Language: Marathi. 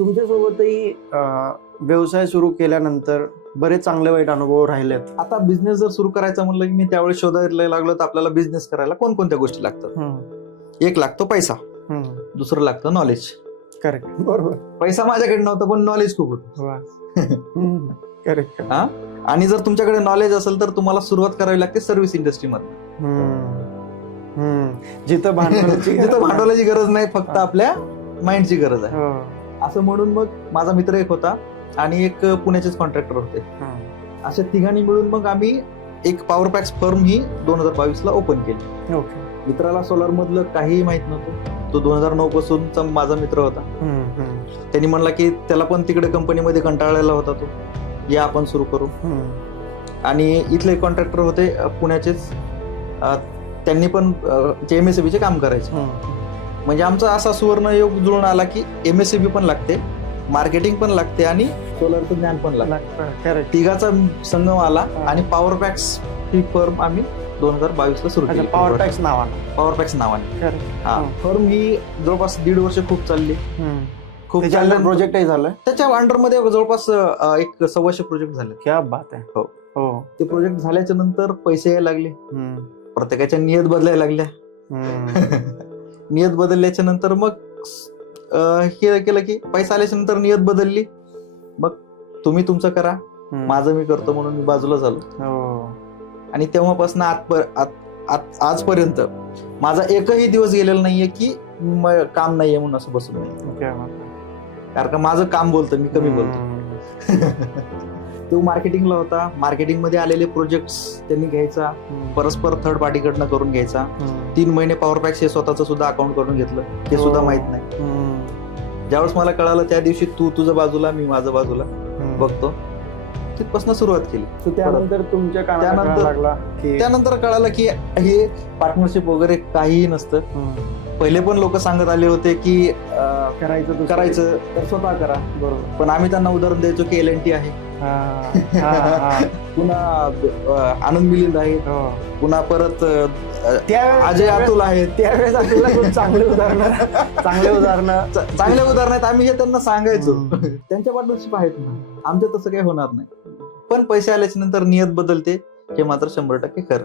तुमच्यासोबतही व्यवसाय सुरू केल्यानंतर बरेच चांगले वाईट अनुभव राहिलेत. आता बिझनेस जर सुरू करायचा म्हणलं की मी त्यावेळेस शोधायला लागलो तर आपल्याला बिझनेस करायला कोणकोणत्या गोष्टी लागतात. एक लागतो पैसा, दुसरं लागतं नॉलेज. करेक्ट, बरोबर. पैसा माझ्याकडे नव्हता पण नॉलेज खूप होतं. करेक्ट. आणि जर तुमच्याकडे नॉलेज असेल तर तुम्हाला सुरुवात करावी लागते सर्व्हिस इंडस्ट्रीमध्ये. जिथं भांडवलाची गरज नाही, फक्त आपल्या माइंडची गरज आहे. असं म्हणून मग माझा मित्र एक होता आणि एक पुण्याचेच कॉन्ट्रॅक्टर होते. अशा तिघांनी मिळून मग आम्ही एक पॉवर पॅक्स फर्म ही 2022 ओपन केली. मित्राला सोलार मधलं काहीही माहित नव्हतं. तो 2009 पासूनचा माझा मित्र होता. त्यांनी म्हणला की त्याला पण तिकडे कंपनीमध्ये कंटाळलेला होता तो, या आपण सुरू करू. आणि इथले कॉन्ट्रॅक्टर होते पुण्याचेच, त्यांनी पण MSCB चे काम करायचे. म्हणजे आमचा असा सुवर्ण योग जुळून आला की MSCB पण लागते, मार्केटिंग पण लागते आणि सोलरचं ज्ञान पण लागतं. तिघाचा संगम आला आणि पॉवर पॅक्स ही फर्म आम्ही 2022 सुरू केली. पॉवर पॅक्स नावाने. हा, फर्म ही जवळपास 1.5 वर्ष खूप चालली. खूप चाललं. प्रोजेक्टही झालं त्याच्या अंडरमध्ये जवळपास एक 125 प्रोजेक्ट झाले. क्या बात आहे. हो. ते प्रोजेक्ट झाल्याच्या नंतर पैसे यायला लागले, प्रत्येकाच्या नियत बदलायला लागल्या. नियत बदलल्याच्या नंतर मग हे केलं की पैसा आल्याच्या नंतर नियत बदलली. मग तुम्ही तुमचं करा, माझं मी करतो म्हणून मी बाजूला झालो. आणि तेव्हापासून आजपर्यंत माझा एकही दिवस गेलेला नाहीये की काम नाहीये म्हणून असं बसून नाही. कारण का माझं काम बोलतं, मी कमी बोलतो. तो मार्केटिंगला होता. मार्केटिंग मध्ये आलेले प्रोजेक्ट त्यांनी घ्यायचा, परस्पर थर्ड पार्टीकडनं करून घ्यायचा. 3 महिने पॉवर पॅक्स हे स्वतःच सुद्धा अकाउंट करून घेतलं, हे सुद्धा माहित नाही. ज्यावेळेस मला कळालं त्या दिवशी तू तुझ्या बाजूला, मी माझ्या बाजूला बघतो, तिथपासून सुरुवात केली. त्यानंतर तुमच्या त्यानंतर कळालं की हे पार्टनरशिप वगैरे काहीही नसतं. पहिले पण लोक सांगत आले होते की करायचं तर स्वतः करा, बरोबर. पण आम्ही त्यांना उदाहरण द्यायचो की LNT आहे, पुन्हा आनंद मिलिंद आहे, पुन्हा परत अजय अतुल आहे. त्यावेळेस चांगले उदाहरण आहेत. आम्ही हे त्यांना सांगायचो. त्यांच्या पार्टनरशिप आहेत ना, आमच्या तसं काही होणार नाही. पण पैसे आल्याच्या नंतर नियत बदलते, हे मात्र 100% खरं.